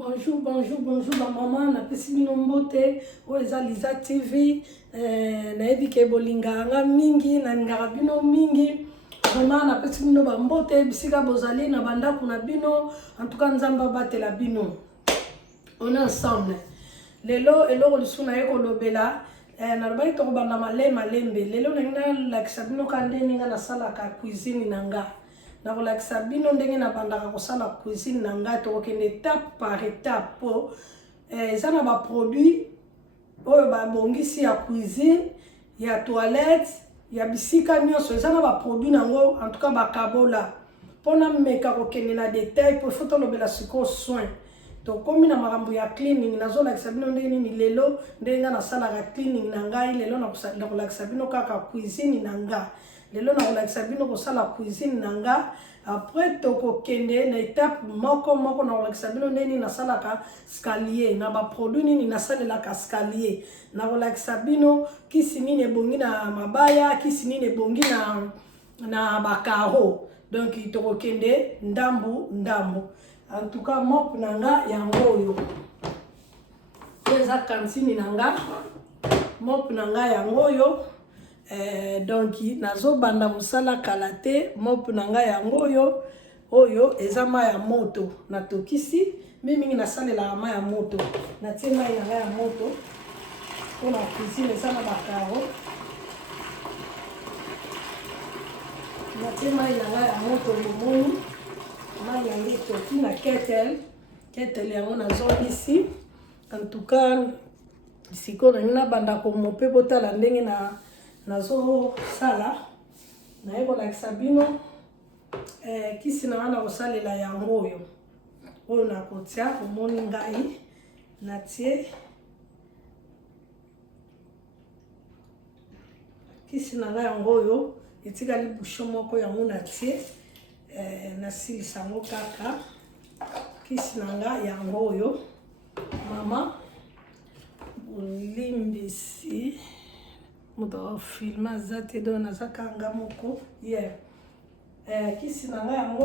Bonjour, ma maman, na pesi bino mbote, eza Liza TV, na ebike bolinga nga mingi, na ngara bino mingi, vraiment na pesi bino ba mbote, bisika bozali na bandaku na bino, en tout cas nzamba batela bino. On est ensemble. Lelo eloko lisu na yeko lobela, na lobai toko banda malembe, lelo na lakisa bino kande ninga na sala ka cuisine nanga. Na kolakisa bino ndenge na bandaka kosala cuisine na ngai tokokende étape par étape po eza na ba produit oyo babongisi ya cuisine ya toilette ya bisika nyonso eza na ba produit nango en tout cas bakabola mpona meka kokende na détail po il faut tolobela sikoyo soin tokomi na makambo ya cleaning nazolakisa bino ndenge nini lelo ndenge nga nasalaka cleaning na ngai lelo nakolakisa bino kaka cuisine na ngai lelo nakolakisa bino kosala cuisine na nga après tokokende na étape moko nakolakisa bino ndenge nini nasalaka scalier na baproduit nini nasalelaka scalier nakolakisa bino kisi nini ebongi na mabaya kisi nini ebongi na bakaro donc tokokende ndambu en tout cas mop na nga yango oyo eza kantine na nga mop na nga yango oyo donc nazo banda musala kala te mop na nga yango oyo eza mai ya moto natokisi mingi nasalela mai ya moto natie mai na nga ya moto mpona cuisine eza na bakaro natie mai na nga ya moto momoni mai yango etoki na ketele yango nazongisi en tout cas sikoyo nangi nabanda komope botala ndenge nazo sala naye kolakisa bino kisi na wana kosalela yango oyo nakotia omoni ngai natie kisi na ngai yango oyo etikali bouchon moko yango natie nasilisa yango kaka kisi na ngai yango oyo mama olimbisi moto filma aza te do naza kanga moko kisi na ngai yango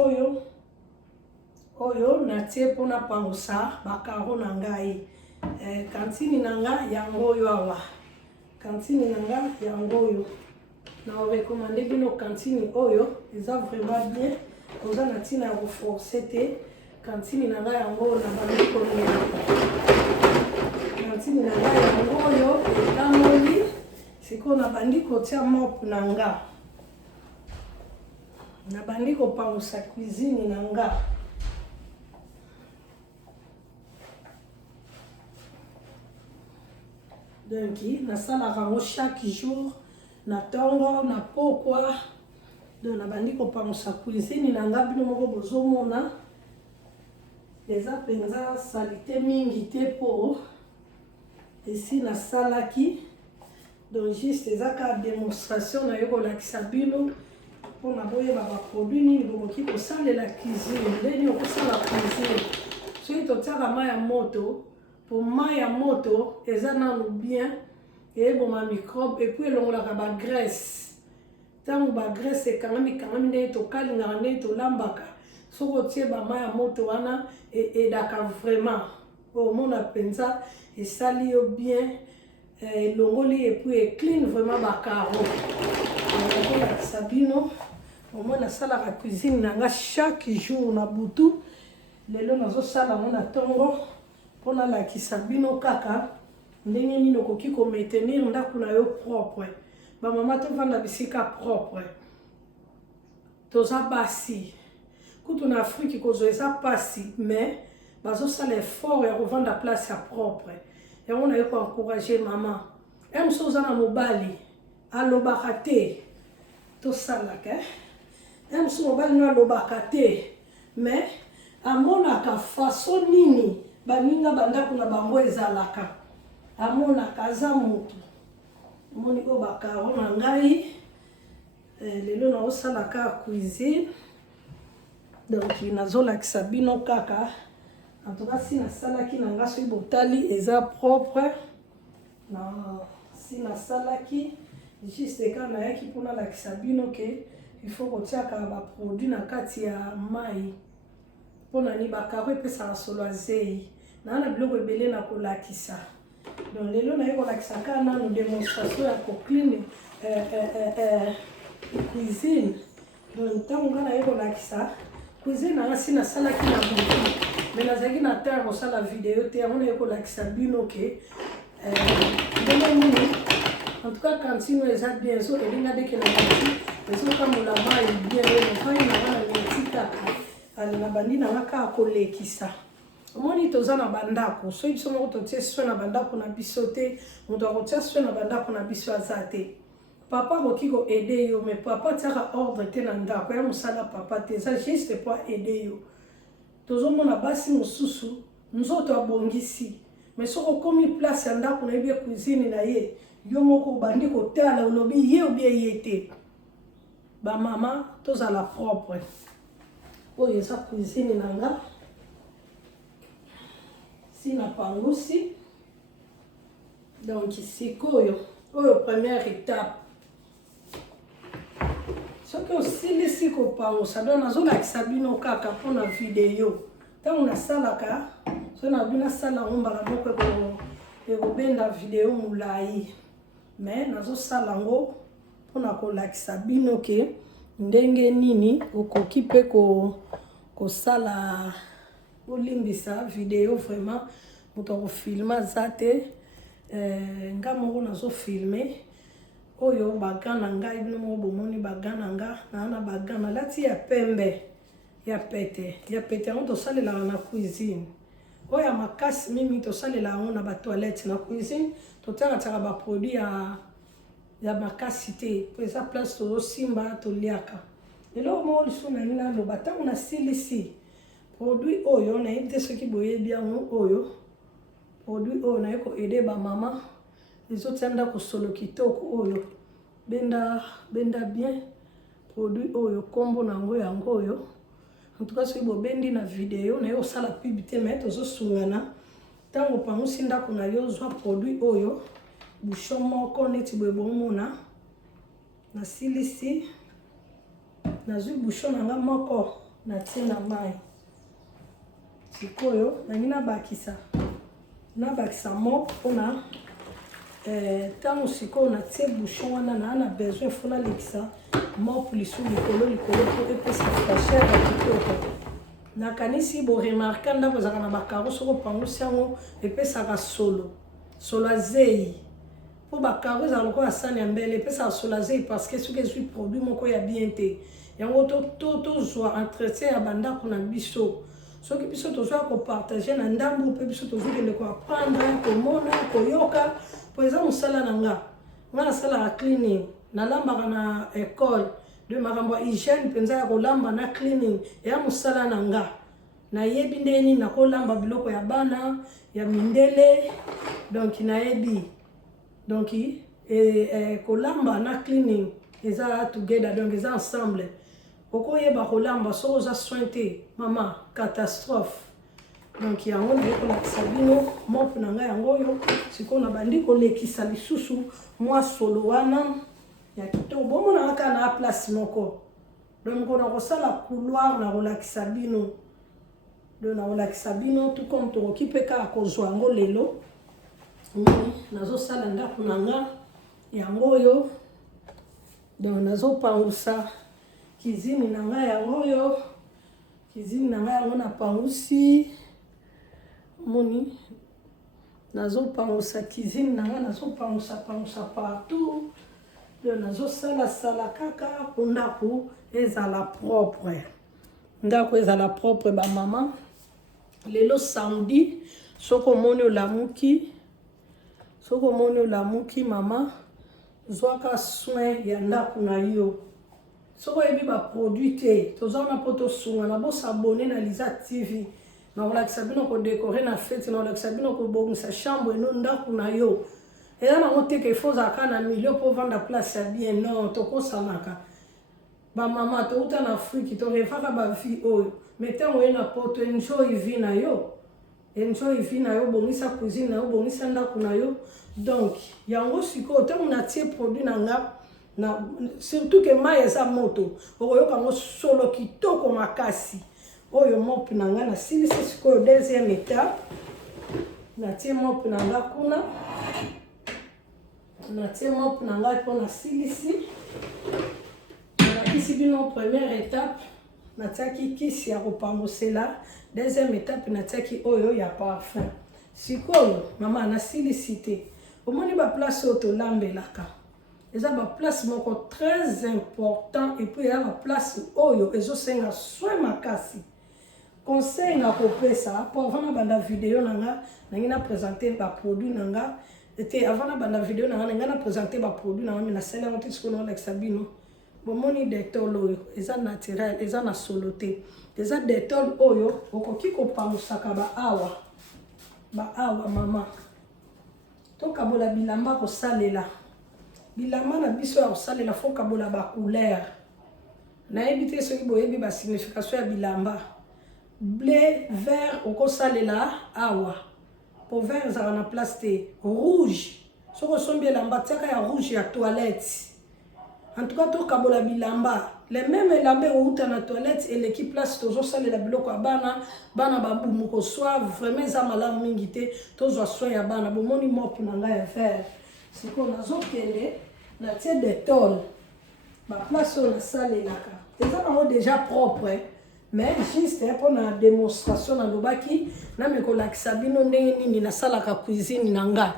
oyo natie mpona pangusa bakaro na ngai kantine na ngai yango oyo awa kantine na ngai yango oyo na rekomande bino kantine oyo eza vraiment bien oza na ntina ya koforce te kantine na ngai yango na bandikonia kantine na ngai yango oyo etamoli sikoyo nabandi kotia mop na nga nabandi kopangusa cuisine na nga donc nasalaka yango chaque jour na ntongo na pokwa donc nabandi kopangusa cuisine na nga bino moko bozomona eza mpenza salite mingi te po esi nasalaki donc juste eza ka démonstration na yo kolakisa bino mpona boyeba baproduit nini bokoki kosalela cuisine ndeni okosala cuisine soki totiaka mai ya moto po mai ya moto eza nanu bien eyeboma microbe epuis elongolaka bagraisse ntango bagraisse ekangami ndenge tokalingaka ndenge tolambaka soki otie bamai ya moto wana edaka vraiment omona mpenza esali yo bien elongoli epuis ecline vraiment bakaro nakolakisa bino omoi nasalaka cuisine na nga chaque jour na butu lelo nazosala yango na ntongo mpo nalakisa bino kaka ndenge nini okoki komaintenir ndako na yo propre bamama tovanda bisika propre toza basi kutu na afrique kozwa eza pasi mais bazosala effort ya kovanda place ya propre yango na yo koencourage mama mosu oza na mobali alobaka te tosalaka mosu mobali no alobaka te mais amonaka façon nini baninga bandako na bango ezalaka amonaka aza motu omoni oyo bakaro na ngai lelo naosalaka cuisine donc nazolakisa bino kaka en tout cas si nasalaki na nga soki botali eza propre si nasalaki juste kaka nayaki mpona lakisa bino ke il faut kotiaka baproduit na kati ya mai mpona ni bakaro epesaka solo azei na biloko ebele na kolakisa. Donc lelo na kolakisa ka na démonstration ya ko clean cuisine. Donc tango na kolakisa cuisine na sina sala ki na bongo. Mais nazaki na terre ko sala vidéo te on kolakisa bino ke en tout cas quand il nous a bien so elinga de ke na mais so comme la main bien le fai na na tika ala na bandi na ka kolekisa. Omoni toza na bandako so biso moko totie so na bandako na biso te moto akotia so na bandako na biso azate papa koki ko aider yo mais papa tiaka ordre te na ndako ya mosala papa te ça juste pour aider yo tozomona basi mosusu nzoto abongisi mais soko komi place ya ndako na ye cuisine na ye yo moko bandi kotala olobi ye ou bien ye te ba mama tozala propre oyo eza cuisine na nga sina pangusi. Donc sikoyo oyo première étape soki osilisi kopangusa donc nazolakisa bino kaka mpona video ntango nasalaka so na bino asala yango mbala moko ekobenda video molai mais nazosala yango mpona kolakisa bino ke ndenge nini okoki mpe kosala olimbisa video vraiment moto akofilme aza te nga moko nazofilme oyo bagana ngai bino moko bomoni bagana nga na bagana lati ya pembe ya pete yango tosalelaka na cuisine oyo ya makasi mimi tosalelaka yango na batoilette na cuisine totiakatiaka baproduit ya makasi te po eza place tozosimba toliaka eloko moko lisu na ngai naloba ntango nasilisi produit oyo nayebi te soki boyebi yango oyo produit oyo naye koede bamama ezotia ndako solo kitoko oyo benda bien produit oyo kombo nango yango oyo en tout cas soki bobendi na video naye kosala pub te mais tozosungana ntango opangusi ndako na yo ozwa produit oyo bouchon moko neti boye bomona nasilisi nazwi bouchon na nga moko natie na mai sikoyo nangi nabakisa mo mpona ntango sikoyo natie bouchon wana na besoin fona lekisa mope lisu likolo po epesa fraîcheur ya kitoko nakanisi boremarka ndako ezalaka na bakaro soko opangusi yango epesaka solo azei mpo bakaro ezala lokola sani ya mbele epesaka solo azei parce que soki ezwi produit moko ya bien te yango tozwa entretien ya bandako na biso soki biso tozwa kopartage na ndambo mpe biso tozokende koapprendre komona koyoka po eza mosala na nga nasalaka cleaning nalambaka na école de makambo ya hygiène mpenza ya kolamba na cleaning eya mosala na nga nayebi ndenge nini nakolamba biloko ya bana ya mindele donc nayebi donc kolamba na cleaning eza together donc eza ensemble okoyeba kolamba soko oza soin te mama catastrophe donc yango nayekolakisa bino mope na ngai yango oyo sikoyo na bandi kolekisa lisusu mwa solo wana ya kitoko bomona kaka na place moko donc nakosala couloir nakolakisa bino donc nakolakisa bino tout comme tokoki mpe kaka kozwa yango lelo nazosala ndako na nga yango oyo donc nazopangusa cuisine na ngai yango oyo napangusi moni nazopangusa cuisine na ngai nazopangusa partout donc nazosala kaka po ndako ezala propre bamama lelo samedi soko omoni olamuki mama zwaka soin ya ndako na yo soko yebi baproduit te tozwana mpo tosungana bosabone na Liza TV nakolakisa bino kodekore na fete nakolakisa bino kobongisa chambre eno ndako na yo eza nango teke ifo ozalaka na milio mpo vanda place ya bien non tokosanaka bamama touta na Afrique torevaka bavie oyo me ntango ye na poto enjoy vie na yo bongisa cuisine na yo bongisa ndako na yo donc yango sikoyo ntango natie produit na nga surtout que mai eza moto okoyoka ngo solo kitoko makasi oyo mope na nga nasilisi sikoyo deuxième étape natie mop na nga kuna, natie mop na nga pour na silisi. Nakisi bino première étape, natiaki kisi ya kopangosela. Deuxième étape, natiaki oyo ya parfum. Sikoyo mama na silisi te. Omoni ba place oto lambelaka. Eza ba place moko très important et puis ya ba place oyo ezosenga soin makasi. Conseil na kopesa pour avant na banda vidéo nanga na présenter ba produit nanga. Était avant na banda vidéo nanga na présenter ba produit nanga mais na sala on tisiko na Alexa Bino. Bomoni Dettol oyo eza naturel, eza na soloté. Eza Dettol oyo okoki kopangusaka ba awa mama. Toka bola bilamba ko salela. Bilamba na biso ya kosalela fo kabola ba couleur. Na ebité soki boyebi ba signification ya bilamba. Bleu, vert oko salela awa. Pour vert za na place te rouge. Soko sombi bilamba tiaka ya rouge ya toilette. En tout cas, tout kabola bilamba. Les mêmes lambé ou ta na toilette et l'équipe place toujours sale la biloko bana babu moko soit vraiment za malamu mingi te tozo soin ya bana bomoni mop na nga ya faire. C'est qu'on a zo kende na tie Dettol. Ba place on sale la ka. C'est ça déjà propre mais juste pour na démonstration na lobaki na me ko lakisa bino ndenge nini na sala ka cuisine nanga.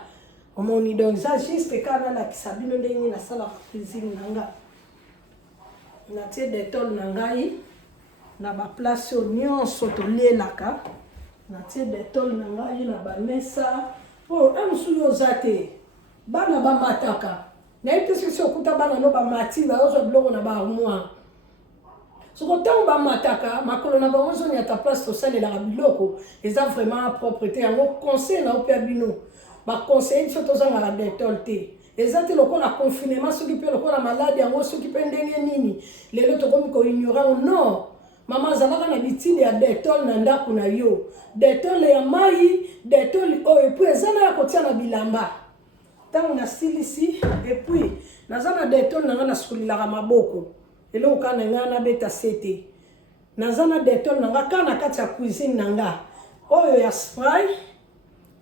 Omoni donc ça juste kana la kisabino ndenge na sala ka cuisine nanga. Na tie Dettol na ngai na ba place nyonso to lelaka. Na tie Dettol na ngai na ba mesa. Oh, amsu yo zate. Bana ba mataka. Na ite sisi okuta bana no ba mati ba ozo bloko na ba armoire. Soko tango ba mataka makolo na ba ozo ni ata place to sale la biloko. Eza vraiment propreté yango conseil na opia bino. Ba conseil so to zanga la Dettol te. Ezate lokola confinement soki pe lokola malade yango soki pe ndenge nini lelo tokomi ko ignorer non mama zalaka na bitili ya Dettol na ndako na yo Dettol ya mai Dettol oyo puis ezana ya kotia na bilamba tango na silisi et puis nazana Dettol na nga sukulilaka maboko elo kana nga na beta sete nazana Dettol na nga kana kati ya cuisine na nga oyo ya spray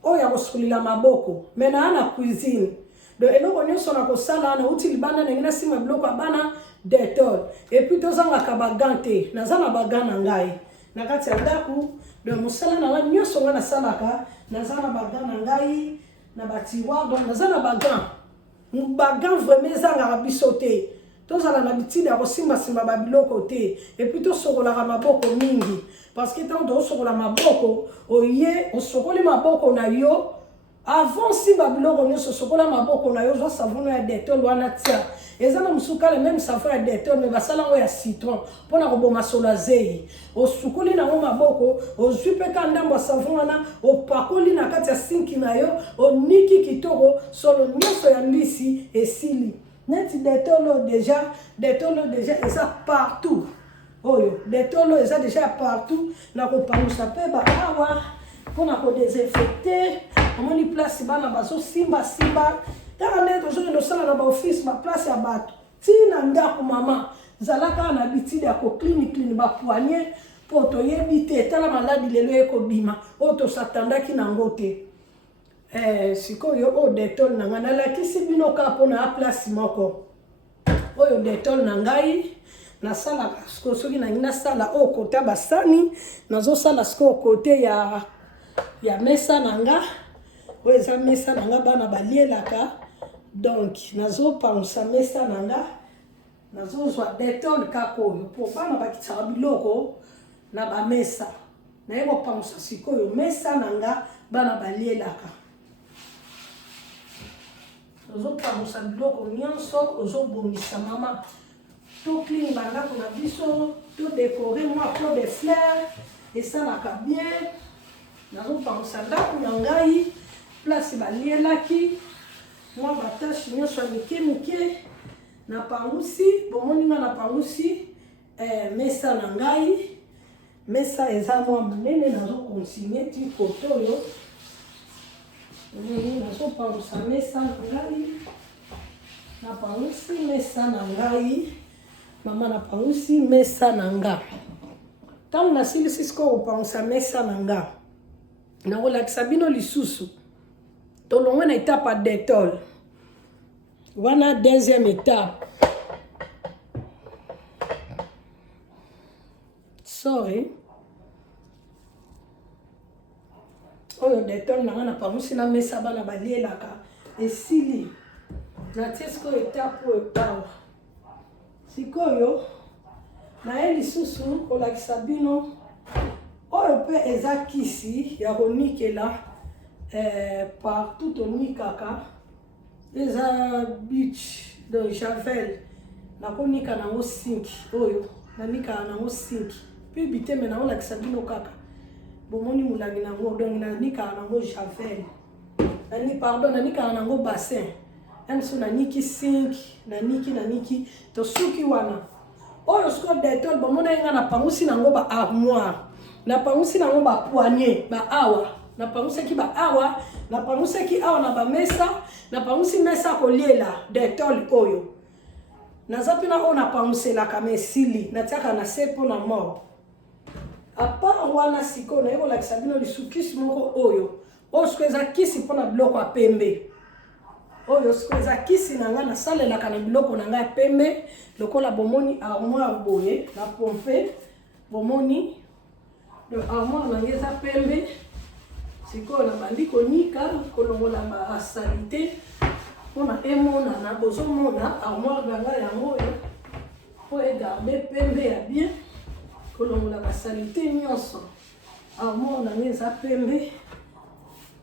oyo ya kosukulila maboko mais na cuisine. Donc, eloko nyonso na kosala na uti libanda na ngina sima biloko bana Dettol et puis tozanga ka bagante nazana bagana ngai na kati ya ndaku donc mosala na nyonso ngana salaka nazana bagana ngai na batiwa donc nazana bagan vraiment zanga biso te tozala na bitili ya kosimba ba biloko te et puis tosokola maboko mingi parce que tant do sokola maboko oye osokoli maboko na yo. Avant si babiloko nyoso sokola maboko na yo zo savon ya Dettol wana tia ezana musuka le même savon ya Dettol mais basala ngo ya citron pona ko boma solazei o sukuli na ngo maboko o zupe ka ndambo savon wana o pakoli na kati ya sinki na yo o niki kitoko solo nyoso ya mbisi esili neti Dettol déjà eza partout oyo Dettol eza déjà partout na ko panusa pe ba awa pona ko désinfecter amoni place bana bazo simba tala neto zo ndo sala na ba office ba place ya bato tina ndako mama zalaka na bitide ya ko clinique ba poignet poto yebi te tala maladi lelo eko bima oto satandaki na ngote sikoyo o Dettol na ngana la kisi bino ka pona place moko oyo Dettol na ngai na sala sko soki na ngina sala o kota basani nazo sala sko kote ya mesa nanga oyo eza mesa nanga bana balielaka donc nazo pansa mesa nanga nazo zwa Dettol kakoyo po bana bakitsaka biloko na ba mesa na yebo pansa sikoyo mesa nanga bana balielaka nazo pansa biloko nyonso ozo bongisa mama to clean banda ko na biso to décorer moi pour des fleurs et ça na ka bien nazo pansa ndako na ngai place balielaki moi batache nyonso mike na pangusi bomoni na pangusi mesa na ngai mesa eza mwa monene nazo continuer ti koto yo nazo pangusa mesa na ngai na pangusi mesa na ngai mama na pangusi mesa na nga tango nasilisi siko kopangusa mesa na nga na kolakisa bino lisusu tolongwe na étape ya Dettol wana deuxième étape. Sorry oyo Dettol nanga na pamusi na mesa bana balielaka esili na tie sikoyo étape oyo awa sikoyo na ye lisusu kolakisa bino oyo mpe eza kisi ya konikela partout tonikaka eza beach de javel nakonika nango sinki oyo nanikaka nango sinki mpe biteme nango lakisa bino kaka bomoni molangi nango donc nanikaka nango javel nanikaka nango bassin aniso naniki sinki naniki tosuki wana oyo sikoyo Dettol bomona yenga napangusi nango ba armoire napangusi nango ba poignée ba awa napangusaki ba awa napangusaki awa na bamesa napangusi mesa koliela Dettol oyo naza mpena oyo napanguselaka mesili natiaka na se mpo na mort apart wana sikoyo naye kolakisa bino lisusu kisi moko oyo sikoyo eza kisi mpona biloko ya pembe oyo sikoyo eza kisi na ngai nasalelaka na biloko na ngai ya pembe lokola bomoni armoire boye na pompe bomoni armoire na ngai eza pembe sikoyo na bandi konika kolongola basalite mpona emonana bozomona armoire na ngai yango oyo mpo egarde pembe ya bien kolongola basalite nyonso armoire na ngai eza pembe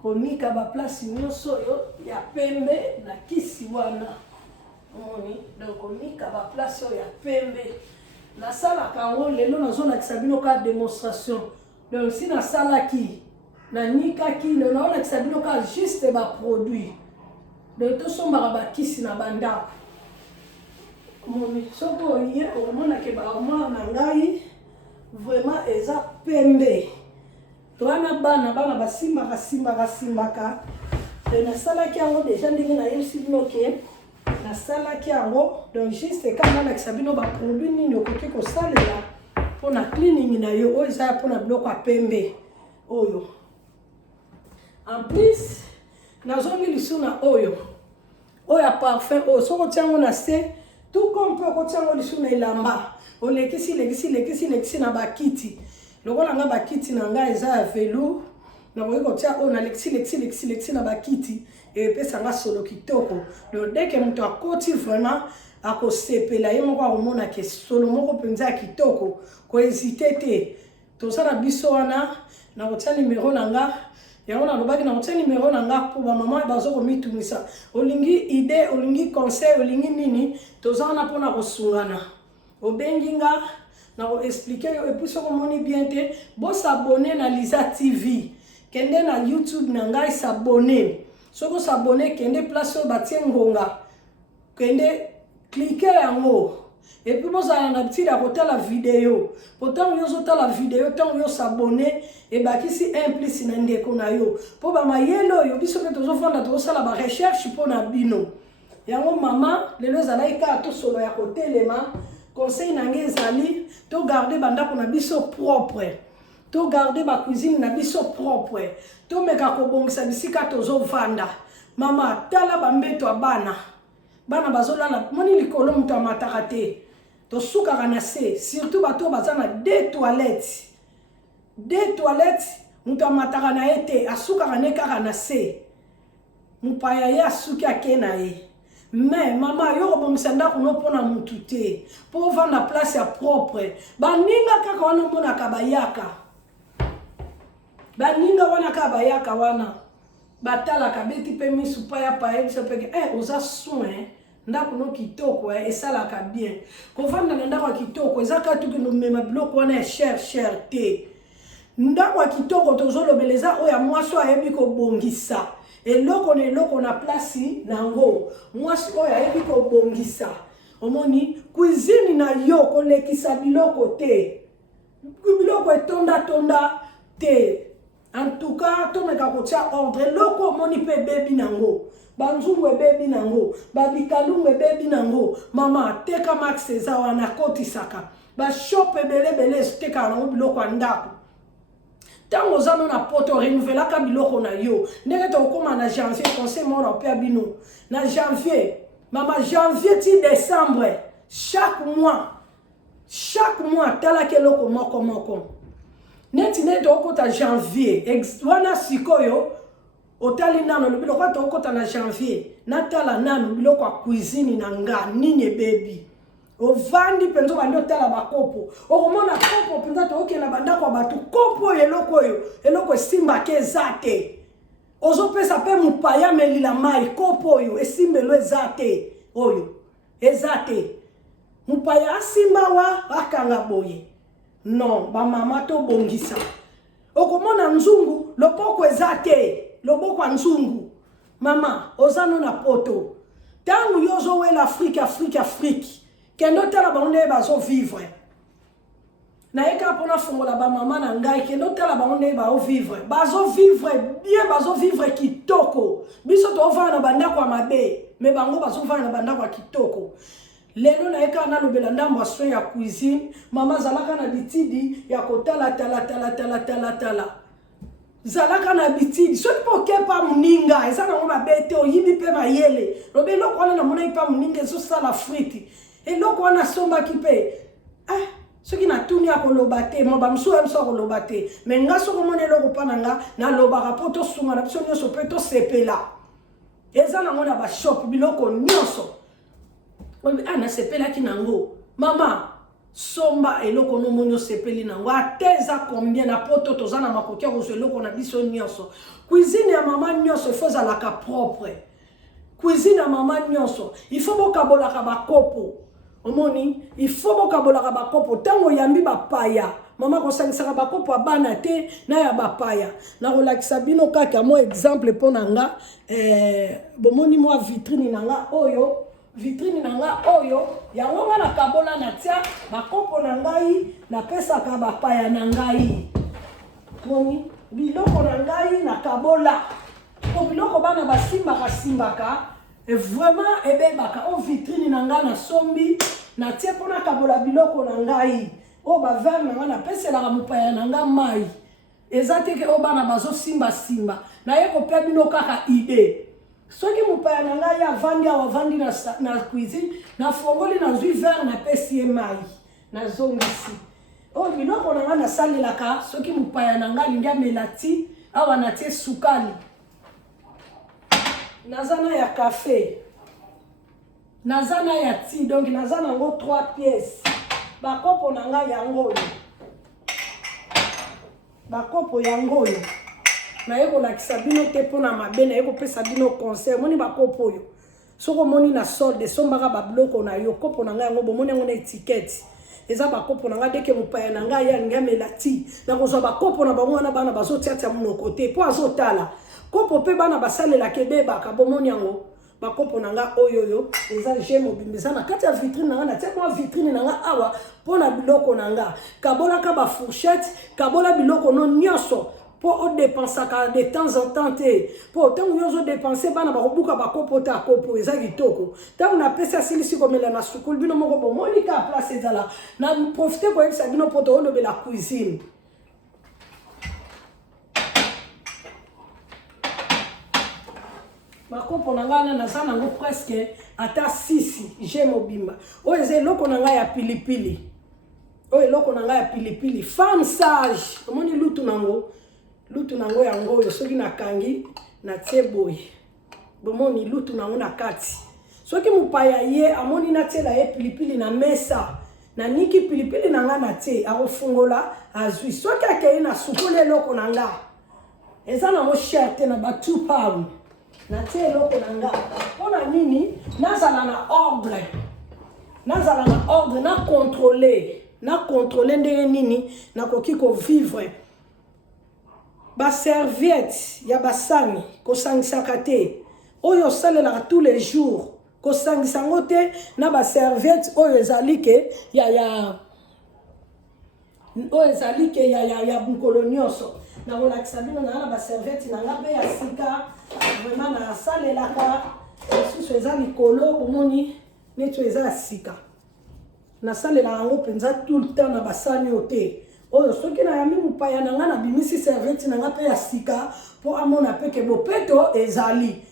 konika baplace nyonso oyo ya pembe na kisi wana omoni donc konika baplace oyo ya pembe nasalaka yango lelo nazolakisa bino ka démonstration donc si nasalaki nanikaki naolakisa bino ka juste baproduit donc tosombaka bakisi na bandako omoni soki oye omonake baarmoire na ngai vraiment eza pembe wana bana basimbaka nasalaki yango deja ndenge nayebisi bino ke nasalaki yango donc juste kaka nalakisa bino baproduit nini okoki kosalela mpona cleaning na yo oyo eza mpona biloko ya pembe oyo en plus nazongi lisu na oyo ya parfum oyo soki otia yango na se tout comme mpe okotia yango lisu na elamba olekisi na bakiti lokola nga bakiti na ngai eza ya velours nakoki kotia oyo nalekisi na bakiti epesa nga solo kitoko donc dès que moto akoti vraiment akosepela ye moko akomona ke solo moko mpenza ya kitoko kohésite te toza na biso wana nakotia numero na nga yango nalobaki nakotia numero na nga mpo bamama bazokomitumisa olingi idée olingi conseil olingi nini toza wana mpona kosungana obengi nga na expliquer yo et puis soko moni bien te bo s'abonner na Liza TV kende na YouTube na ngai s'abonner soko s'abonner kende place o batie ngonga kende cliquer yango et puis bo za na petit à côté la vidéo pourtant yo zota la vidéo tant yo s'abonner et bakisi implice na ndeko na yo po ba mayelo yo biso ke tozo fanda to sala ba recherche po na bino yango mama lelo zalaika to solo ya kotelema conseil nange ezali to garder bandako na biso propre to garder ba cuisine na biso propre to meka kobongisa bisika tozo vanda mama tala bambeto abana bana bazolala moni likolo muto amataka te to sukaka na se surtout bato baza na deux toilettes muto amataka na ete asukaka ne kaka na se mupaya ye asuki ake na ye mais mama yo kobongisa ndako no mpona mutu te mpo ovanda place ya propre baninga kaka wana omonaka bayaka baninga wana kaka bayaka wana batalaka beti mpe misu pa ya paye biso peke oza soin ndako no kitoko esalaka bien kovanda na ndako ya kitoko eza kaka tuki nomema biloko wana ya cher te ndako ya kitoko tozolobela eza oyo ya mwasi ayebi kobongisa eloko na place nango mwasi oyo ayebi kobongisa omoni cuisine na yo kolekisa biloko te biloko etonda te en tout cas tomeka kotia ordre eloko omoni mpe ebebi nango banzungu ebebi nango babikalungu ebebi nango mama teka max eza wana kotisaka bashop ebelebele ezotekaka nango biloko ya ndako Tant aux amis na poto renouveler ka biloko na yo. Ndenge to koma na janvier conseil mon opère bino. Na janvier, maman janvier ti décembre, chaque mois tala ke loko moko. Neti ne to kota janvier, wana sikoyo otali nano le biloko to kota na janvier. Natala nano biloko a cuisine na nga nini baby. Ovandi penzo bandi otala bakopo. Okomona kopo penza to okela banda kwa batu kopo eloko simba ke zate. Ozo pesa pe mupaya melila mai kopo yo esimbelo ezate oyo ezate. Mupaya asimba wa akanga boye. Non, ba mama to bongisa. Okomona nzungu loboko ezate, loboko nzungu. Mama, ozano na poto. Tangu yozo we l'Afrique. Kendo tala baonde bazo vivre. Na eka pona fongola ba mama na ngai kendo tala baonde ba o vivre. Bazo vivre bien, bazo vivre kitoko. Biso to vana banda kwa mabe, me bango bazo vana banda kwa kitoko. Lelo na eka na lobela ndambo soin ya cuisine, mama zalaka na bitidi ya kotala tala. Zalaka na bitidi, so po kepa muninga, eza na ngoma bete oyibi pe mayele. Lobelo kwana na mona ipa muninga zo sala friti. Et là, on a somba qui paye. Ce qui n'a tout ni à kolobate, moi, bamsou aime ça kolobate. Mais nga so comme on est là au pananga, na loba rapoto sunga na psonyo so peto sepe là. Et ça na mona ba shop biloko nyonso. Na sepe là ki nango. Mama, somba eloko no monyo sepe li nango. Ateza combien na poto toza na makokia ko eloko na biso nyonso. Cuisine ya mama nyonso il faut za la ka propre. Cuisine ya mama nyonso, il faut bokabola ka bakopo. Omoni, il faut bokabola ka bakopo tango yambi bapaya. Mama kosangisa bakopo abana te na ya bapaya. Na kolakisa bino kaka mo exemple pona nga bomoni mo vitrine nanga oyo, yango nga na kabola na tia bakopo na ngai na pesa ka bapaya na ngai. Moni, biloko na ngai na kabola. Ko biloko bana basimbaka et vraiment ebebaka o vitrine na nga na sombi na tie pona kabola biloko na ngai o ba verre na nga na pesela ka mupaya na nga mai ezate ke o bana bazo simba na ye ko pe bino kaka ide soki mupaya na ngai avandi na cuisine na fongoli na zui verre na pesi mai na zongisi o biloko na nga na salelaka soki mupaya na nga linga melati awa na tie sukali. Nazana ya café. Nazana ya ti. Donc nazana ngo 3 pièces. Bakopo nanga yango. Bakopo yango. Na yeko lakisa bino te pona mabe na yeko pesa bino conseil. Moni bakopo yo. Soko moni na solde sombaka ba bloko na yo kopo nanga yango bomoni ngo na étiquette. Eza bakopo nanga deke mupaya nanga ya ngamela ti. Na kozwa bakopo na bango na bana bazotiatia muno côté po azotala. Kopo pe bana basalela kebeba ka bomoni yango bakopo nanga oyoyo eza jemo bimbisa na kati ya vitrine nanga na tia kwa vitrine nanga awa pona biloko nanga kabola ka ba fourchette kabola biloko no nyonso po o dépensaka de temps en temps te po tango yozo dépenser bana bakobuka bakopo ta kopo eza kitoko tango na pesa silisi komela na sukul bino moko bomoni ka place ezala na profiter ko yebisa bino poto o lobela cuisine. Bakopo nanga na sana ngo presque ata 6 j'aime obimba. O eze loko nanga ya pilipili. O loko nanga ya pilipili. Femme sage. Omoni lutu nango yango yo soki na kangi na tie boy. Bomoni lutu nango na kati. Soki mupaya ye amoni na tie la ye pilipili na mesa. Na niki pilipili nanga na tie akofungola azui. Soki akeye na sukule loko nanga. Eza na mo cher na ba 2 pounds. Na tie loko nanga pona nini nazala na ordre na contrôler ndenge nini na koki ko vivre ba serviette ya basani ko sangisaka te oyo salela tous les jours ko sangisa ngote na ba serviette oyo ezali ke ya bukolo nyonso na relaxa bino na ba serviette na nga pe ya sika vraiment na salelaka susu eza likolo omoni neto eza sika na salela yango penza tout le temps na basani ote oyo soki na yami mopaya na nga na bimisi serviette na nga mpe ya sika mpo amona mpe ke bopeto ezali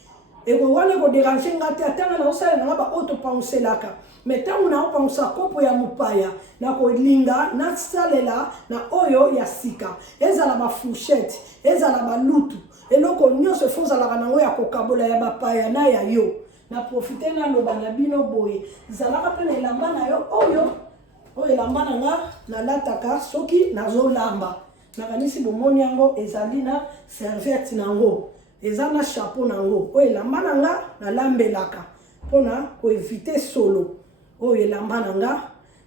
ekowana koderange nga te atanga na osala na nga baoyo topanguselaka me ntango na opangusa kopo ya mopaya na kolinga nasalela na oyo ya sika ezala bafourchette ezala balutu eloko nyonso efo ozalaka nango ya kokabola ya bapaya na ya yo na profite naloba na bino boye zalaka mpe na elamba na yo oyo elamba na nga nalataka soki nazolamba nakanisi bomoni yango ezali na serviette nango eza na chapeau nango oyo elamba na nga nalambelaka mpona koevite solo oyo elamba na nga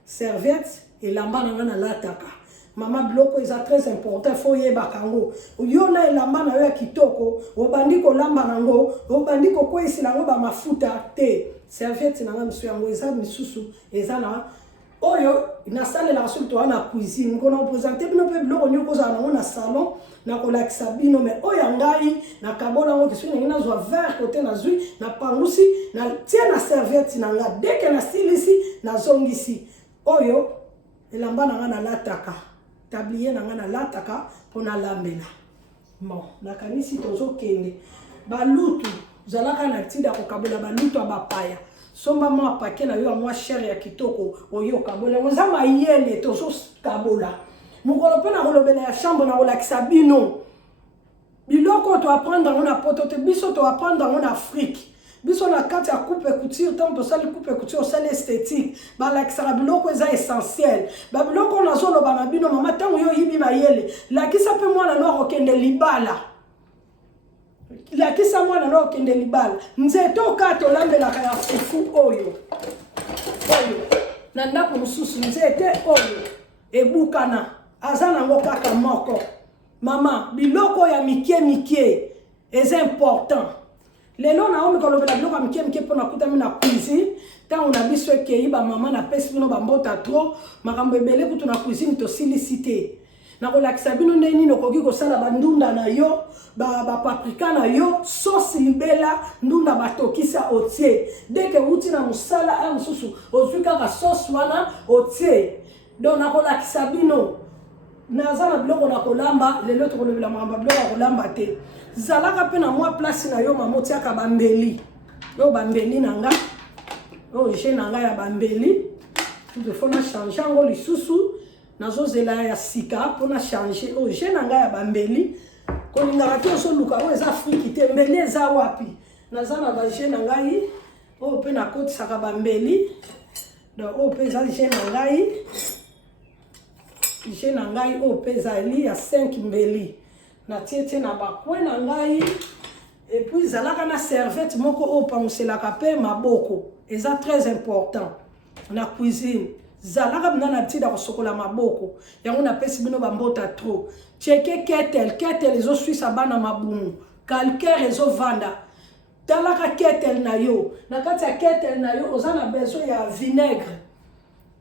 serviette elamba na nga nalataka mama biloko eza très important fo yebaka yango yo na elamba na yo ya kitoko obandi kolamba nango obandi kokweyisila yango bamafuta te serviette na nga misu yango eza misusu eza na oyo nasalelaka soki toza na cuisine nkona kopresente bino mpe biloko nyonso kozala nango na salon nakolakisa bino me oyo ya ngai nakabola yango kesoki nangi nazwa vert kote nazwi napangusi natie na serviette na nga deke nasilisi nazongisi oyo elamba na nga nalataka tablier na nga nalataka mpo nalambela bon nakanisi tozokende balutu zalaka na tida kokabola balutu ya bapaya somba mwa pake na yo ya mwa chere ya kitoko oyo kabola oza mayele tozokabola mokolo mpe na kolobela ya chambre na kolakisa bino biloko toaprendre yango na poto te biso toaprendre yango na afrique biso na kati ya coupe couture ntango tosali coupe couture osali esthétique balakisaka biloko eza essentiel babiloko nazoloba na bino mama ntango yo oyibi mayele lakisa mpe mwana no akokende libala lakisa mwana no akokende libala nzete okati olambelaka ya fufu oyo na ndako mosusu nzete oyo ebukana aza nango kaka moko mama biloko ya mikie eza important lelo na omi kolobela biloko ya mikie mpona kutami na cuisine ntango na biso ekei bamama napesi bino bambota tro makambo ebele kutu na cuisine tosilisi te nakolakisa bino nde nini okoki kosala bandunda na yo bapaprika na yo sauce libela ndunda batokisa otie deke uti na mosala ya mosusu ozwi kaka sauce wana otie donc nakolakisa bino naza na biloko na kolamba lelo tokolobela makambo biloko ya kolamba te zalaka mpe na mwa place na yo mama otiaka bambeli oyo bambeli na nga oyo je na nga ya bambeli toutefois na change yango lisusu nazozela ya sika mpona change oyo je na nga ya bambeli kolingaka te osoluka oyo eza afriki te mbeli eza wapi naza na baje na ngai oyo mpe nakotisaka bambeli donc oyo mpe eza je na ngai je na ngai oyo mpe ezali ya 5 mbeli natie te na bakwe na ngai epuis ezalaka na serviette moko oyo panguselaka mpe maboko eza très important na cuisine zalaka bina na ntida kosokola maboko yango napesi bino bambota tro cheke ketel ezoswisa bana mabumu calcaire ezovanda talaka ketel na yo na kati ya ketel na yo oza na besoin ya vinaigre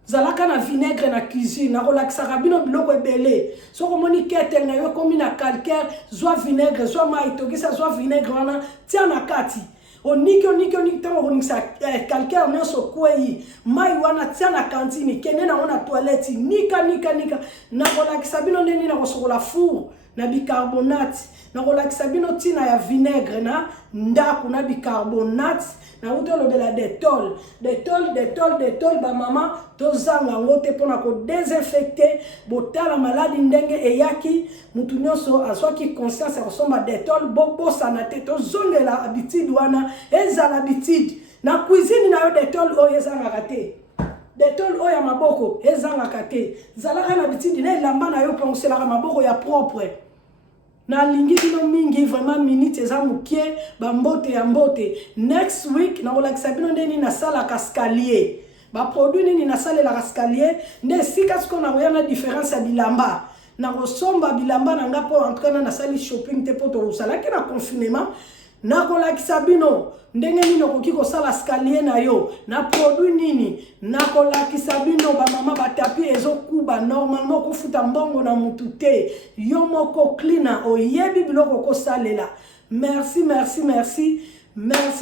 zalaka na vinaigre na cuisine nakolakisaka bino biloko ebele soki omoni ketel na yo komi na calcaire zwa vinaigre zwa mai tokisa zwa vinaigre wana tia na kati oniki ntango okonikisa calcaire nyonso kwei mai wana tia na kantine kende nango na toilette nika nakolakisa bino ndeni na kosokola four na bicarbonate nakolakisa bino ntina ya vinaigre na ndako na bicarbonate na uti olobela detol bamama tozanga yango te mpona kodesinfecte botala maladi ndenge eyaki mutu nyonso azwaki conscience ya kosomba detol bobosana te tozongela habitude wana ezala habitude na cuisine na yo detol oyo ezangaka te detol oyo ya maboko ezangaka te zalaka na habitude na elamba na yo pongoselaka maboko ya propre nalingi bino mingi vraiment minute eza mokie bambote ya mbote next week nakolakisa bino ndeni nasalaka scalier baproduit nini nasalelaka scalier nde esika siko nakoya na différence ya bilamba nakosomba bilamba na nga mpo entraîna nasali shopping te mpo tokosalaki na confinement nakolakisa bino ndenge nini okoki kosala scalier na yo na produit nini nakolakisa bino bamama batapi ezokuba normalement okofuta mbongo na mutu te yo moko klina oyebi biloko okosalela merci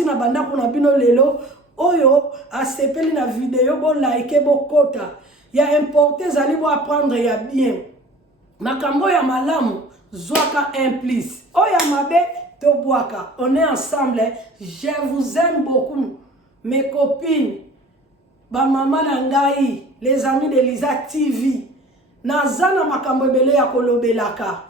na bandako na bino lelo oyo asepeli na video bo like bokota ya importe ezali bo apprendre ya bien makambo ya malamu zwaka implice oya mabe tobwaka. On est ensemble, je vous aime beaucoup mes copines, ba mama na ngai, les amis de Lisa TV. Nazana makambo ebele ya kolobelaka.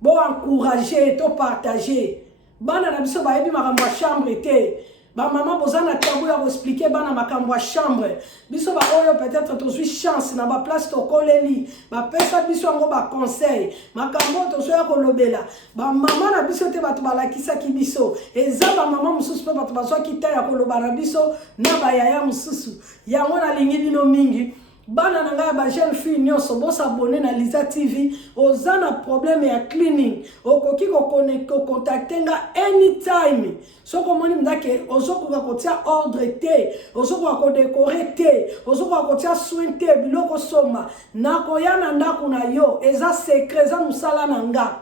Bon encourager, to partager. Bana na biso ba yebi makambo chambre te. Ba maman bozana tabu ya expliquer bana makambo chambre. Biso ba oyo peut-être to suis chance na ba place to koleli. Ba pesa biso ngo ba conseil. Makambo to so ya kolobela. Ba maman na biso te ba to balakisa ki biso. Eza ba maman mususu pe ba to bazwa kita ya koloba na biso na ba yaya mususu. Yango na lingi bino mingi. Bana nanga ba jeune fille nyonso bo s'abonner na Lisa TV. Ozana problème ya cleaning. Okoki ko contacter nga anytime. So komoni mdake ozoko ko tia ordre te, ozoko ko décorer te, ozoko ko tia soin te biloko soma. Nako yana ndako na yo eza secret za musala nanga.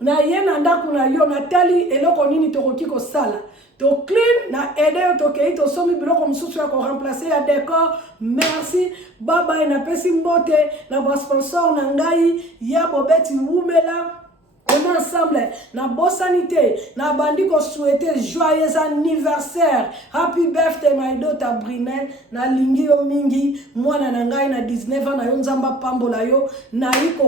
Na yena ndako na yo natali eloko nini tokoki ko sala. To clean na aider to kei to somi biloko mususu ya ko remplacer ya décor. Merci baba na pesi mbote na ba sponsor na ngai ya Bobeti Wumela. On est ensemble na bosanité na bandiko souhaiter joyeux anniversaire, happy birthday my daughter Brinel na lingi yo mingi mwana na ngai na 19 ans na yo nzamba pambola yo na iko